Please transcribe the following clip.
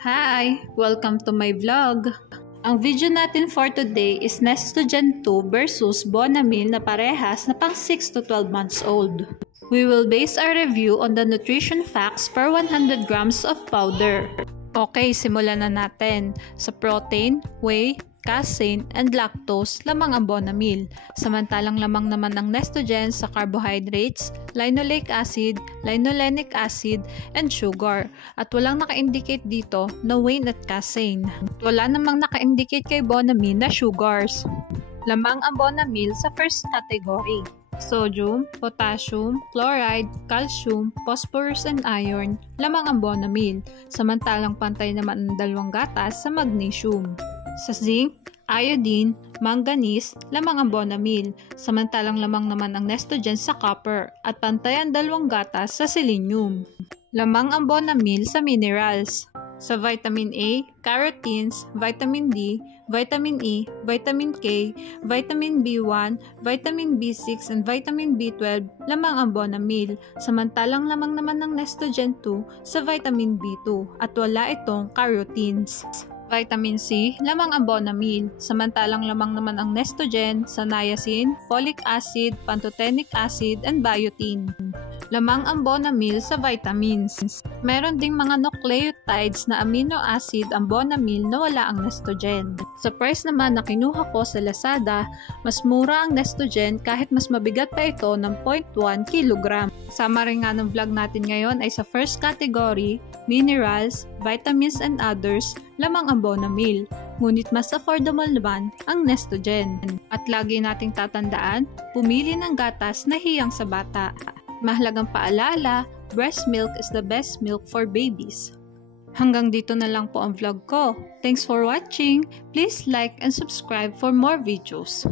Hi! Welcome to my vlog. Ang video natin for today is Nestogen 2 versus Bonamil na parehas na pang 6 to 12 months old. We will base our review on the nutrition facts per 100 grams of powder. Okay, simulan na natin. Sa protein, whey, casein, and lactose, lamang ang Bonamil. Samantalang lamang naman ang Nestogen sa carbohydrates, linoleic acid, linolenic acid, and sugar. At walang naka-indicate dito na whey at casein. Wala namang naka-indicate kay Bonamil na sugars. Lamang ang Bonamil sa first category. Sodium, potassium, chloride, calcium, phosphorus, and iron, lamang ang Bonamil. Samantalang pantay naman ang dalawang gatas sa magnesium. Sa zinc, iodine, manganese, lamang ang Bonamil. Samantalang lamang naman ang Nestogen sa copper at pantay ang dalawang gatas sa selenium. Lamang ang Bonamil sa minerals. Sa vitamin A, carotenes, vitamin D, vitamin E, vitamin K, vitamin B1, vitamin B6, and vitamin B12, lamang ang Bonamil. Samantalang lamang naman ng Nestogen 2 sa vitamin B2 at wala itong carotenes. Vitamin C, lamang ang Bonamil. Samantalang lamang naman ang Nestogen sa niacin, folic acid, pantothenic acid, and biotin. Lamang ang Bonamil sa vitamins. Meron ding mga nucleotides na amino acid ang Bonamil na wala ang Nestogen. Sa price naman na kinuha ko sa Lazada, mas mura ang Nestogen kahit mas mabigat pa ito ng 0.1 kg. Summary nga ng vlog natin ngayon ay sa first category, minerals, vitamins, and others, lamang ang Bonamil. Ngunit mas affordable naman ang Nestogen. At lagi nating tatandaan, pumili ng gatas na hiyang sa bata. Mahalagang paalala, breast milk is the best milk for babies. Hanggang dito na lang po ang vlog ko. Thanks for watching. Please like and subscribe for more videos.